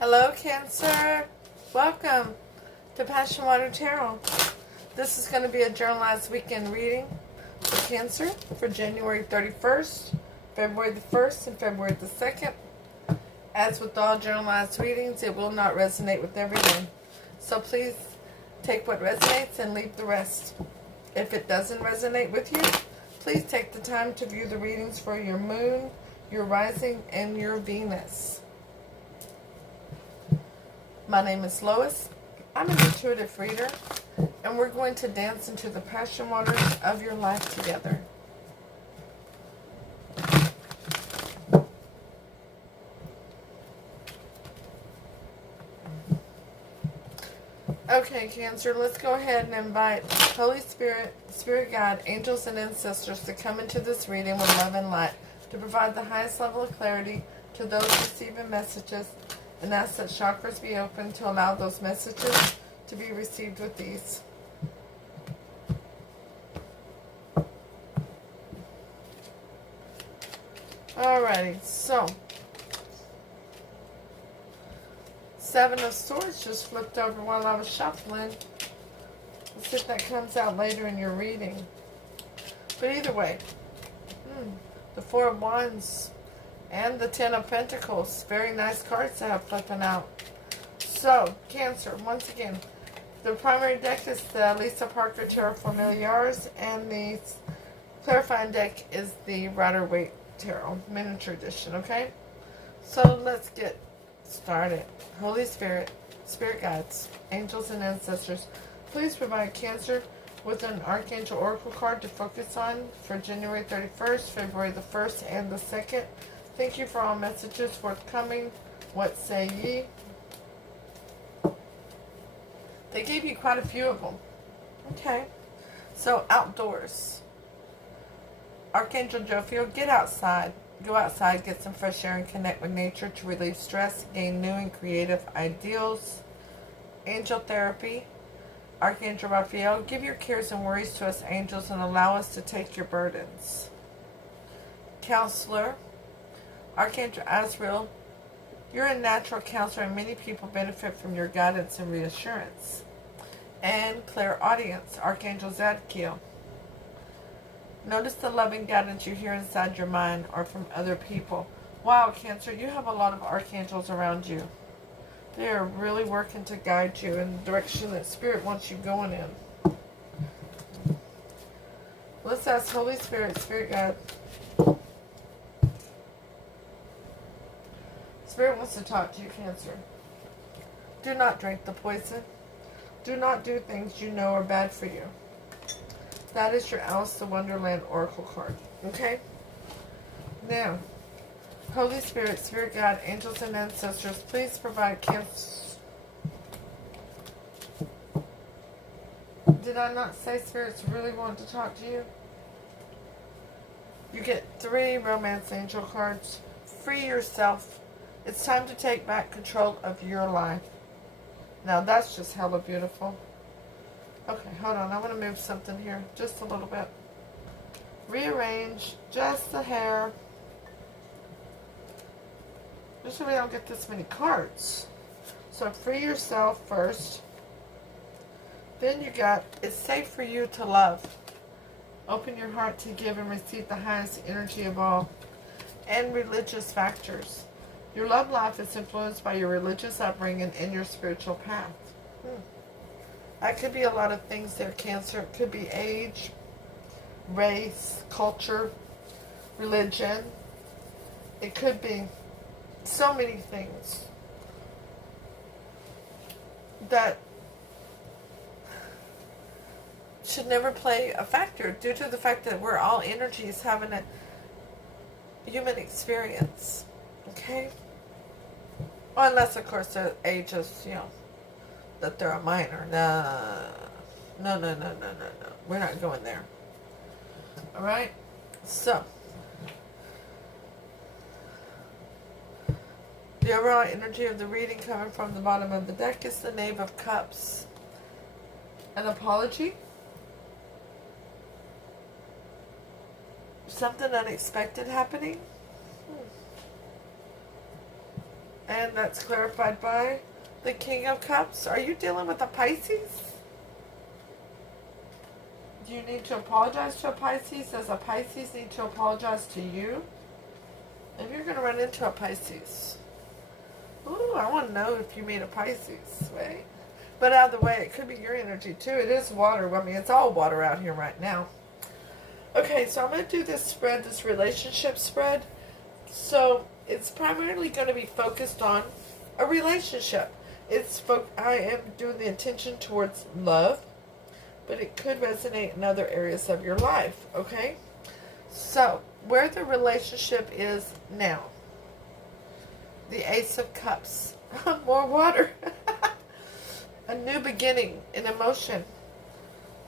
Hello, Cancer. Welcome to PassionWater Tarot. This is going to be a journalized weekend reading for Cancer for January 31st, February the 1st, and February the 2nd. As with all journalized readings, it will not resonate with everyone. So please take what resonates and leave the rest. If it doesn't resonate with you, please take the time to view the readings for your moon, your rising, and your Venus. My name is Lois. I'm an intuitive reader, and we're going to dance into the passion waters of your life together. Okay, Cancer, let's go ahead and invite Holy Spirit, Spirit Guide, angels, and ancestors to come into this reading with love and light to provide the highest level of clarity to those receiving messages, and ask that chakras be open to allow those messages to be received with ease. Alrighty, so Seven of Swords just flipped over while I was shuffling. Let's see if that comes out later in your reading. But either way, the Four of Wands and the Ten of Pentacles. Very nice cards to have flipping out. So, Cancer, once again, the primary deck is the Lisa Parker Tarot Familiaris, and the clarifying deck is the Rider-Waite Tarot Miniature Edition, okay? So, let's get started. Holy Spirit, Spirit Guides, Angels, and Ancestors, please provide Cancer with an Archangel Oracle card to focus on for January 31st, February the 1st, and the 2nd. Thank you for all messages forthcoming. What say ye? They gave you quite a few of them. Okay. So, outdoors. Archangel Jophiel, get outside. Go outside, get some fresh air, and connect with nature to relieve stress, gain new and creative ideals. Angel Therapy. Archangel Raphael, give your cares and worries to us angels and allow us to take your burdens. Counselor. Archangel Azrael, you're a natural counselor and many people benefit from your guidance and reassurance. And Clairaudience, Archangel Zadkiel, notice the loving guidance you hear inside your mind or from other people. Wow, Cancer, you have a lot of archangels around you. They are really working to guide you in the direction that Spirit wants you going in. Let's ask Holy Spirit, Spirit Guide. Spirit wants to talk to you, Cancer. Do not drink the poison. Do not do things you know are bad for you. That is your Alice in Wonderland Oracle card. Okay? Now, Holy Spirit, Spirit Guide, Angels, and Ancestors, please provide Cancer. Did I not say Spirits really want to talk to you? You get 3 Romance Angel cards. Free yourself. It's time to take back control of your life. Now that's just hella beautiful. Okay, hold on. I want to move something here just a little bit. Rearrange just the hair. Just so we don't get this many cards. So free yourself first. Then you got, it's safe for you to love. Open your heart to give and receive the highest energy of all. And religious factors. Your love life is influenced by your religious upbringing and your spiritual path. That could be a lot of things there, Cancer. It could be age, race, culture, religion. It could be so many things that should never play a factor due to the fact that we're all energies having a human experience. Okay? Well, unless, of course, their age is, you know, that they're a minor. No. We're not going there. Alright? So, the overall energy of the reading coming from the bottom of the deck is the Knave of Cups. An apology. Something unexpected happening. And And that's clarified by the King of Cups. Are you dealing with a Pisces? Do you need to apologize to a Pisces? Does a Pisces need to apologize to you? And you're going to run into a Pisces. Ooh, I want to know if you meet a Pisces, right? But out of the way, it could be your energy too. It is water. I mean, it's all water out here right now. Okay, so I'm going to do this spread, this relationship spread. So it's primarily going to be focused on a relationship. I am doing the intention towards love, but it could resonate in other areas of your life, okay? So, where the relationship is now. The Ace of Cups. More water. A new beginning in emotion.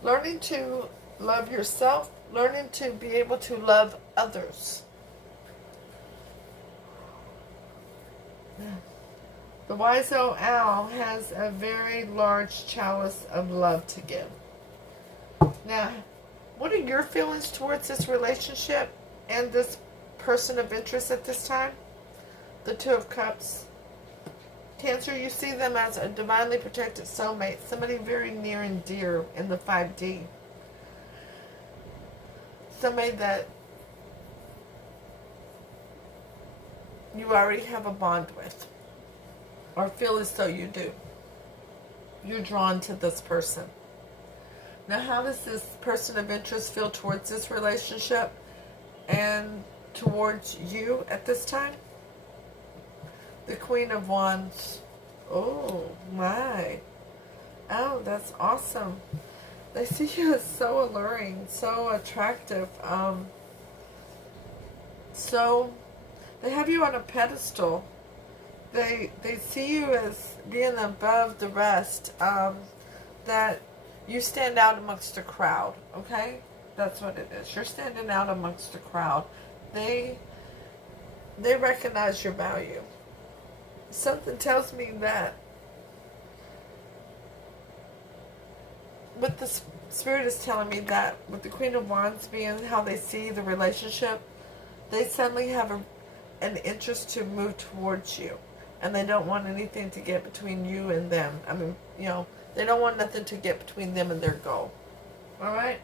Learning to love yourself. Learning to be able to love others. The wise old owl has a very large chalice of love to give. Now, what are your feelings towards this relationship and this person of interest at this time? The Two of Cups. Cancer, you see them as a divinely protected soulmate, somebody very near and dear in the 5D. Somebody that you already have a bond with, or feel as though you do. You're drawn to this person. Now, how does this person of interest feel towards this relationship and towards you at this time? The Queen of Wands. Oh, my. Oh, that's awesome. They see you as so alluring, so attractive. So, they have you on a pedestal. They see you as being above the rest. That you stand out amongst the crowd, okay? That's what it is. You're standing out amongst the crowd. They recognize your value. Something tells me that what the Spirit is telling me, that with the Queen of Wands being how they see the relationship, they suddenly have an interest to move towards you. And they don't want anything to get between you and them. I mean, they don't want nothing to get between them and their goal. Alright?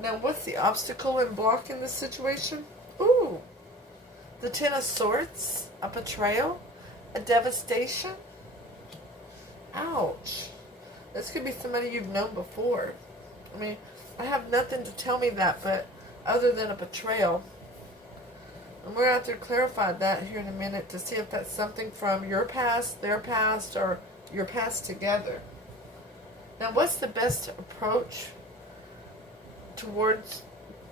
Now, what's the obstacle and block in this situation? Ooh. The Ten of Swords. A betrayal. A devastation. Ouch. This could be somebody you've known before. I mean, I have nothing to tell me that, but other than a betrayal. And we're going to have to clarify that here in a minute to see if that's something from your past, their past, or your past together. Now, what's the best approach towards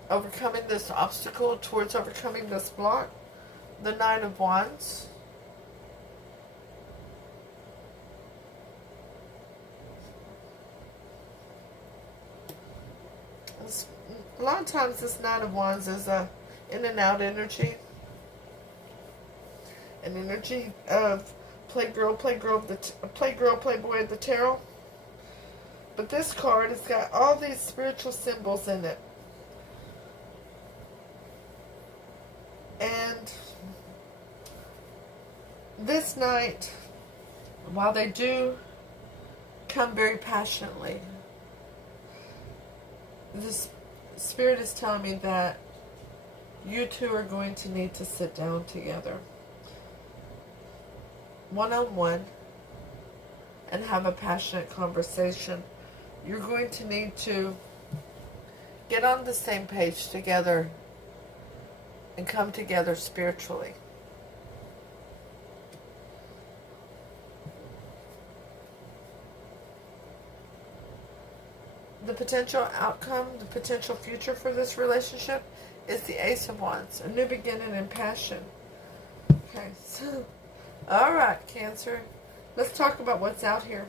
overcoming this obstacle, towards overcoming this block? The Nine of Wands. A lot of times this Nine of Wands is a in and out energy. An energy of playgirl, playboy of the tarot. But this card has got all these spiritual symbols in it. And this night, while they do come very passionately, this Spirit is telling me that you two are going to need to sit down together, one-on-one, and have a passionate conversation. You're going to need to get on the same page together and come together spiritually. The potential outcome, the potential future for this relationship is the Ace of Wands, a new beginning in passion. Okay, so, alright, Cancer. Let's talk about what's out here.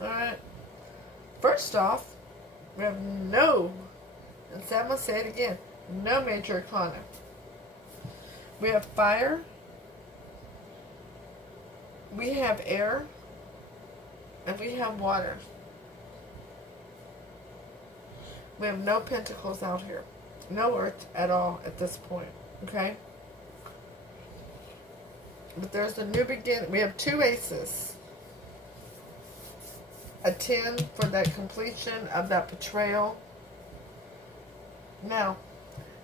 Alright. First off, we have no, and Sam will say it again, no major arcana. We have fire. We have air. And we have water. We have no pentacles out here. No earth at all at this point. Okay? But there's a new beginning. We have 2 aces. A 10 for that completion of that betrayal. Now,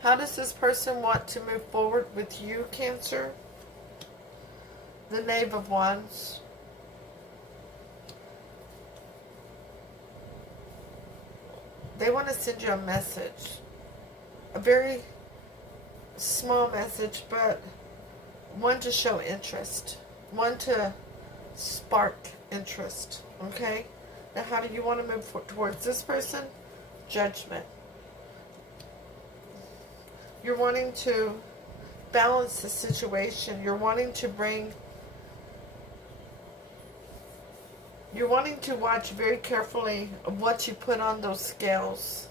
how does this person want to move forward with you, Cancer? The Knave of Wands. They want to send you a message. A very small message, but one to show interest. One to spark interest. Okay? Now, how do you want to move towards this person? Judgment. You're wanting to balance the situation. You're wanting to watch very carefully of what you put on those scales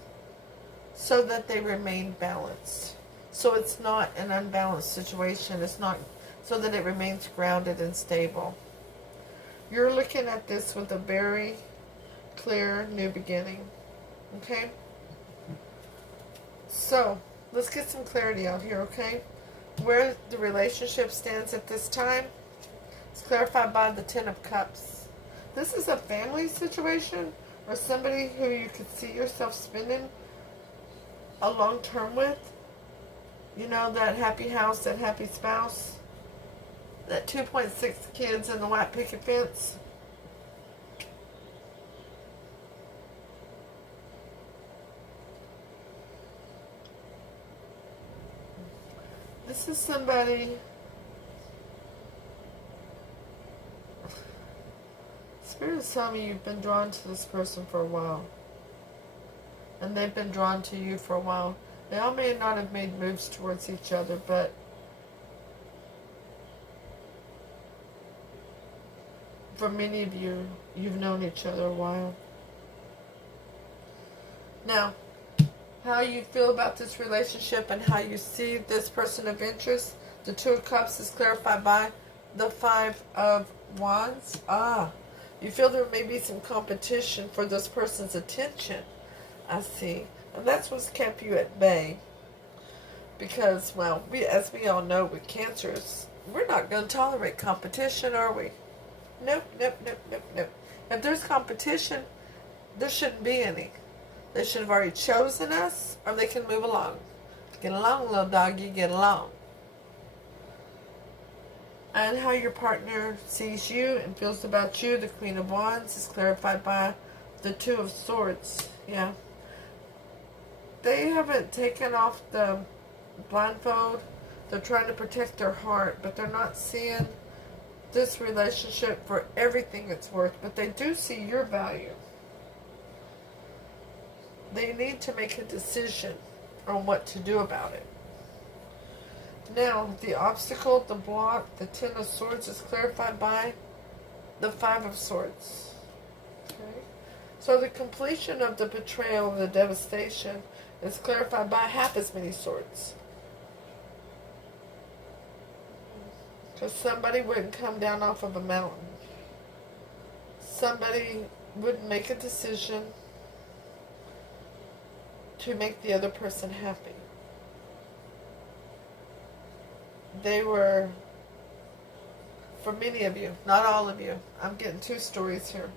so that they remain balanced. So it's not an unbalanced situation. It's not so that it remains grounded and stable. You're looking at this with a very clear new beginning. Okay? So, let's get some clarity out here, okay? Where the relationship stands at this time is clarified by the Ten of Cups. This is a family situation or somebody who you could see yourself spending a long term with. You know, that happy house, that happy spouse, that 2.6 kids in the white picket fence. This is somebody, Spirit is telling me you've been drawn to this person for a while. And they've been drawn to you for a while. They all may not have made moves towards each other, but for many of you, you've known each other a while. Now, how you feel about this relationship and how you see this person of interest, the Two of Cups is clarified by the Five of Wands. You feel there may be some competition for this person's attention. I see. And that's what's kept you at bay. Because, well, as we all know with Cancers, we're not going to tolerate competition, are we? Nope, nope, nope, nope, nope. If there's competition, there shouldn't be any. They should have already chosen us, or they can move along. Get along, little doggy, get along. And how your partner sees you and feels about you, the Queen of Wands, is clarified by the Two of Swords. Yeah. They haven't taken off the blindfold. They're trying to protect their heart, but they're not seeing this relationship for everything it's worth. But they do see your value. They need to make a decision on what to do about it. Now, the obstacle, the block, the Ten of Swords is clarified by the Five of Swords. Okay? So the completion of the betrayal and the devastation is clarified by half as many swords. Because somebody wouldn't come down off of a mountain. Somebody would make a decision to make the other person happy. They were, for many of you, not all of you, I'm getting 2 stories here.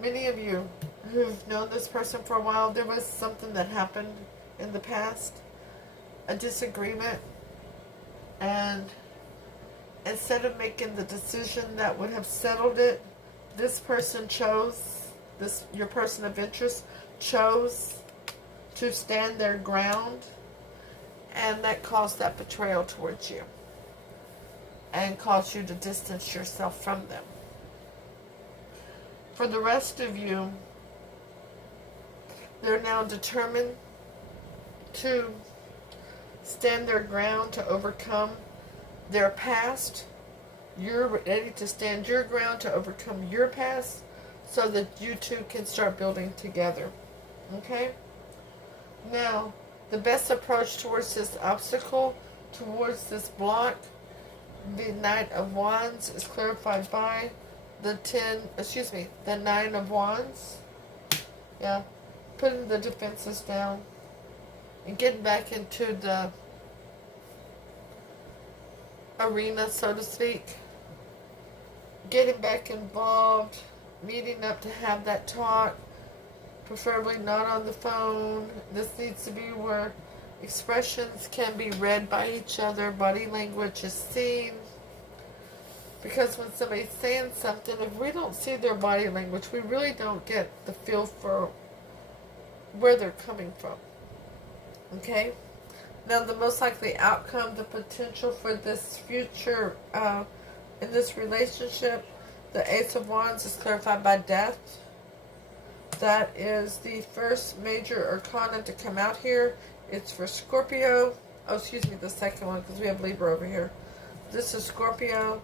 Many of you who've known this person for a while, there was something that happened in the past, a disagreement, and instead of making the decision that would have settled it, this person chose, your person of interest chose to stand their ground, and that caused that betrayal towards you and caused you to distance yourself from them. For the rest of you, they're now determined to stand their ground, to overcome their past. You're ready to stand your ground to overcome your past so that you two can start building together. Okay? Now, the best approach towards this obstacle, towards this block, the Knight of Wands is clarified by the Nine of Wands. Yeah, putting the defenses down and getting back into the arena, so to speak. Getting back involved, meeting up to have that talk, preferably not on the phone. This needs to be where expressions can be read by each other, body language is seen. Because when somebody's saying something, if we don't see their body language, we really don't get the feel for where they're coming from. Okay? Now, the most likely outcome, the potential for this future in this relationship, the Ace of Wands is clarified by death. That is the first major arcana to come out here. It's for Scorpio. Oh, excuse me, the second one, because we have Libra over here. This is Scorpio.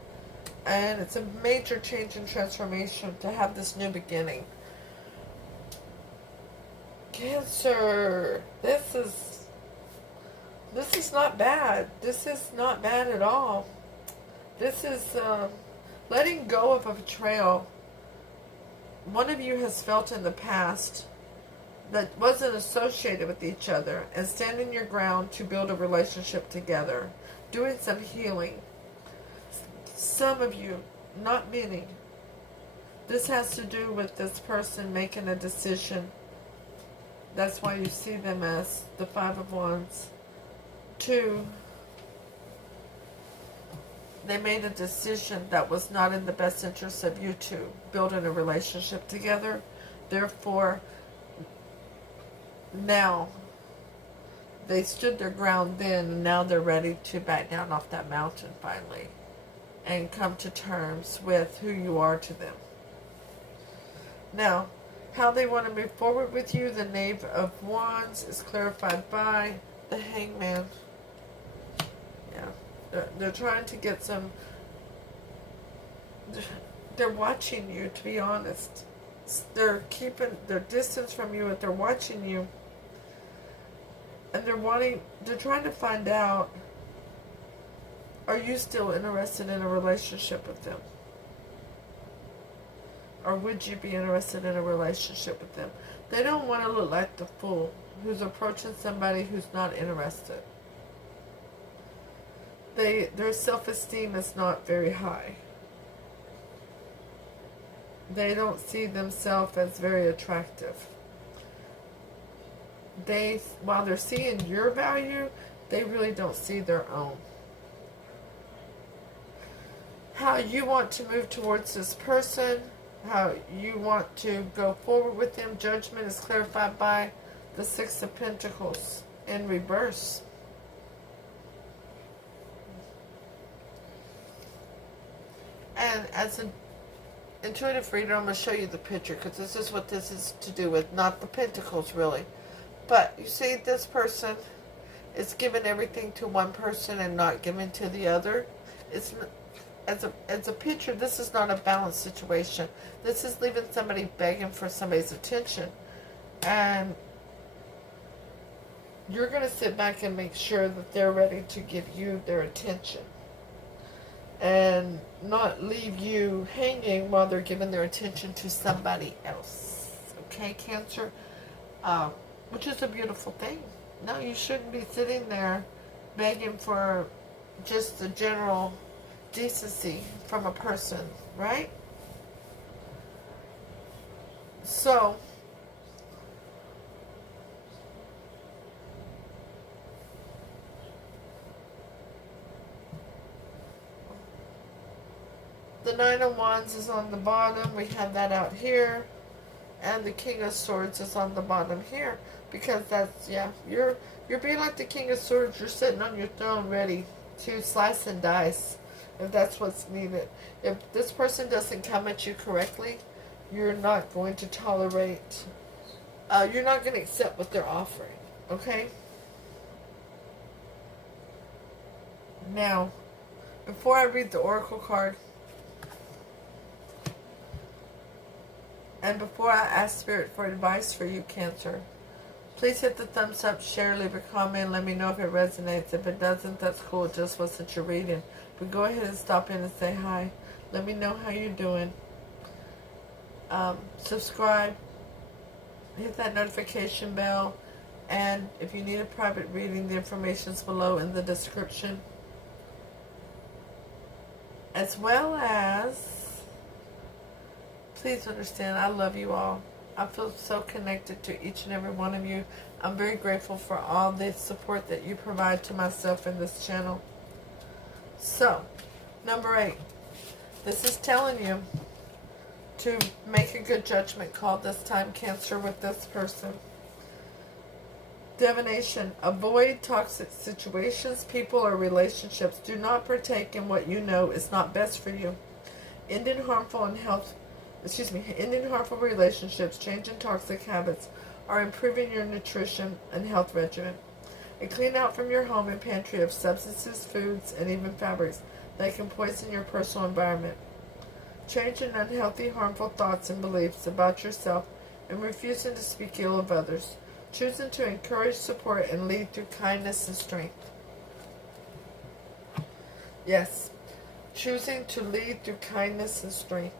And it's a major change and transformation to have this new beginning. Cancer. This is not bad. This is not bad at all. This is letting go of a betrayal. One of you has felt in the past that wasn't associated with each other, and standing your ground to build a relationship together. Doing some healing. Some of you, not many. This has to do with this person making a decision. That's why you see them as the Five of Wands. 2, they made a decision that was not in the best interest of you two, building a relationship together. Therefore, now, they stood their ground then, and now they're ready to back down off that mountain finally and come to terms with who you are to them. Now, how they want to move forward with you, the Knave of Wands is clarified by the Hangman. Yeah, they're trying to get some... They're watching you, to be honest. They're keeping their distance from you, but they're watching you. And they're trying to find out, are you still interested in a relationship with them? Or would you be interested in a relationship with them? They don't want to look like the fool who's approaching somebody who's not interested. Their self-esteem is not very high. They don't see themselves as very attractive. While they're seeing your value, they really don't see their own. How you want to move towards this person, how you want to go forward with them. Judgment is clarified by the Six of Pentacles in reverse. And as an intuitive reader, I'm going to show you the picture, because this is what this is to do with, not the pentacles really. But you see, this person is giving everything to one person and not giving to the other. It's as a picture, this is not a balanced situation. This is leaving somebody begging for somebody's attention. And you're going to sit back and make sure that they're ready to give you their attention. And not leave you hanging while they're giving their attention to somebody else. Okay, Cancer? Which is a beautiful thing. No, you shouldn't be sitting there begging for just the general decency from a person, right? So, the Nine of Wands is on the bottom. We have that out here. And the King of Swords is on the bottom here. Because that's, yeah, you're being like the King of Swords. You're sitting on your throne ready to slice and dice if that's what's needed. If this person doesn't come at you correctly, you're not going to tolerate, you're not going to accept what they're offering. Okay? Now, before I read the Oracle card, and before I ask Spirit for advice for you, Cancer, please hit the thumbs up, share, leave a comment, let me know if it resonates. If it doesn't, that's cool, it just wasn't your reading. But go ahead and stop in and say hi. Let me know how you're doing. Subscribe, hit that notification bell, and if you need a private reading, the information's below in the description. as well as, please understand, I love you all. I feel so connected to each and every one of you. I'm very grateful for all the support that you provide to myself in this channel. So, number 8. This is telling you to make a good judgment call this time, Cancer, with this person. Divination. Avoid toxic situations, people, or relationships. Do not partake in what you know is not best for you. Ending harmful relationships, changing toxic habits, or improving your nutrition and health regimen. And clean out from your home and pantry of substances, foods, and even fabrics that can poison your personal environment. Changing unhealthy, harmful thoughts and beliefs about yourself and refusing to speak ill of others. Choosing to encourage, support, and lead through kindness and strength. Yes, choosing to lead through kindness and strength.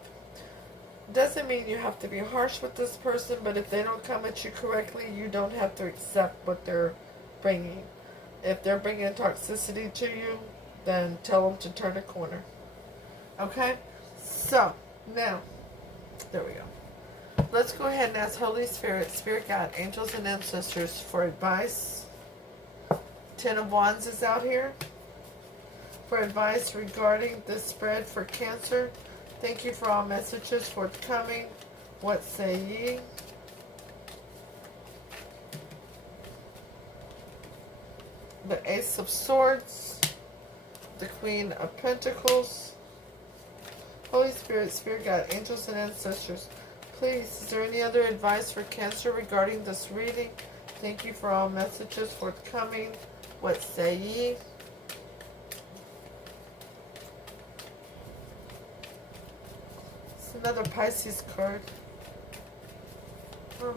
Doesn't mean you have to be harsh with this person, but if they don't come at you correctly, you don't have to accept what they're bringing. If they're bringing toxicity to you, then tell them to turn a corner. Okay? So, now, there we go. Let's go ahead and ask Holy Spirit, Spirit God, angels, and ancestors for advice. 10 of Wands is out here. For advice regarding this spread for Cancer. Thank you for all messages forthcoming. What say ye? The Ace of Swords. The Queen of Pentacles. Holy Spirit, Spirit God, angels, and ancestors. Please, is there any other advice for Cancer regarding this reading? Thank you for all messages forthcoming. What say ye? It's another Pisces card. Oh.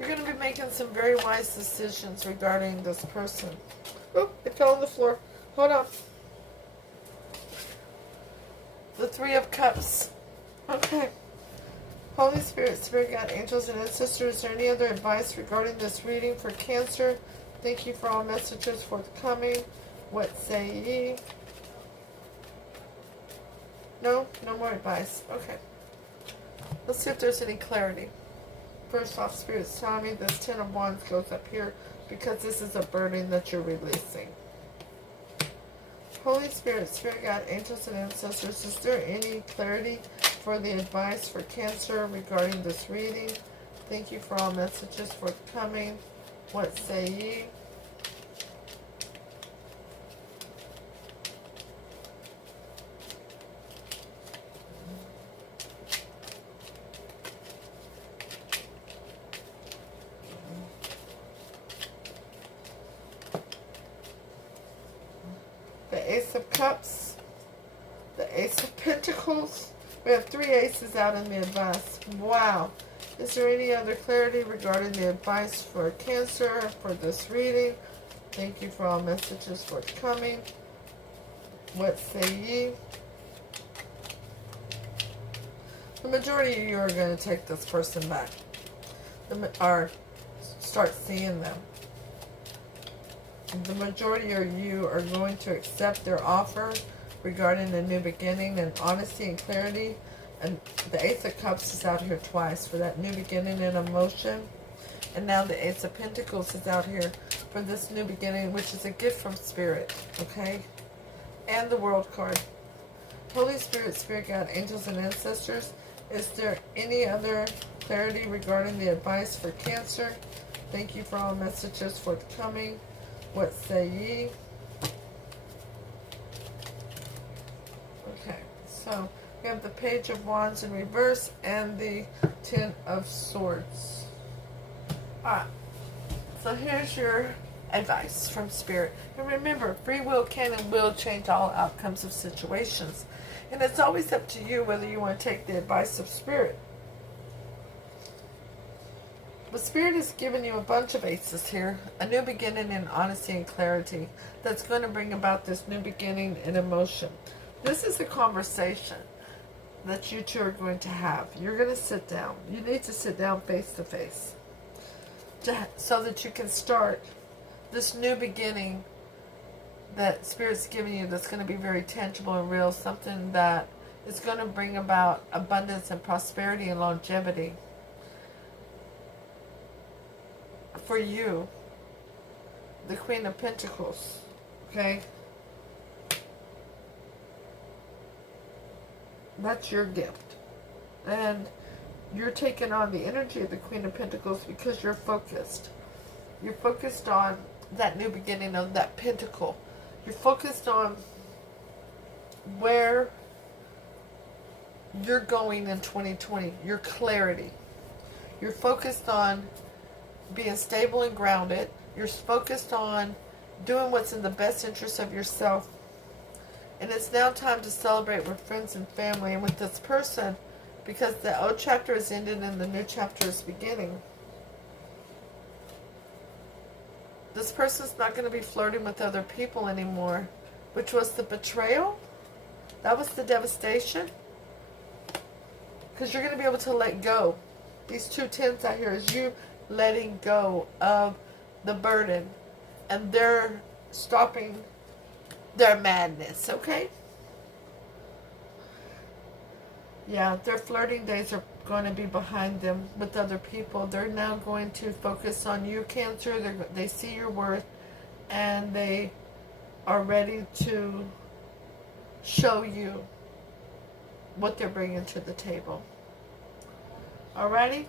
You're going to be making some very wise decisions regarding this person. Oh, it fell on the floor. Hold on. The Three of Cups. Okay. Holy Spirit, Spirit God, angels, and ancestors, is there any other advice regarding this reading for Cancer? Thank you for all messages forthcoming. What say ye? No? No more advice. Okay. Let's see if there's any clarity. First off, Spirit's telling me this 10 of Wands goes up here because this is a burden that you're releasing. Holy Spirit, Spirit God, angels, and ancestors, is there any clarity for the advice for Cancer regarding this reading? Thank you for all messages forthcoming. What say ye? The Ace of Cups, the Ace of Pentacles. We have 3 aces out in the advice. Wow. Is there any other clarity regarding the advice for Cancer for this reading? Thank you for all messages forthcoming. What say ye? The majority of you are going to take this person back. Or start seeing them. The majority of you are going to accept their offer regarding a new beginning and honesty and clarity. And the Ace of Cups is out here twice for that new beginning and emotion. And now the Ace of Pentacles is out here for this new beginning, which is a gift from Spirit. Okay? And the World card. Holy Spirit, Spirit God, angels, and ancestors, is there any other clarity regarding the advice for Cancer? Thank you for all messages forthcoming. What say ye? Okay, so we have the Page of Wands in reverse and the 10 of Swords. Alright, so here's your advice from Spirit. And remember, free will can and will change all outcomes of situations. And it's always up to you whether you want to take the advice of Spirit. But Spirit has given you a bunch of aces here. A new beginning in honesty and clarity that's going to bring about this new beginning in emotion. This is a conversation that you two are going to have. You're going to sit down. You need to sit down face to face. so that you can start this new beginning that Spirit's giving you, that's going to be very tangible and real, something that is going to bring about abundance and prosperity and longevity for you, the Queen of Pentacles, okay? That's your gift. And you're taking on the energy of the Queen of Pentacles because you're focused. You're focused on that new beginning of that pentacle. You're focused on where you're going in 2020, your clarity. You're focused on being stable and grounded. You're focused on doing what's in the best interest of yourself. And it's now time to celebrate with friends and family and with this person, because the old chapter is ended and the new chapter is beginning. This person's not going to be flirting with other people anymore, which was the betrayal. That was the devastation. Because you're going to be able to let go. These 2 tens out here is you letting go of the burden. And they're stopping their madness, okay? Yeah, their flirting days are going to be behind them with other people. They're now going to focus on you, Cancer. They see your worth, and they are ready to show you what they're bringing to the table. Alrighty?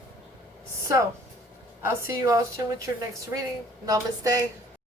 So, I'll see you all soon with your next reading. Namaste.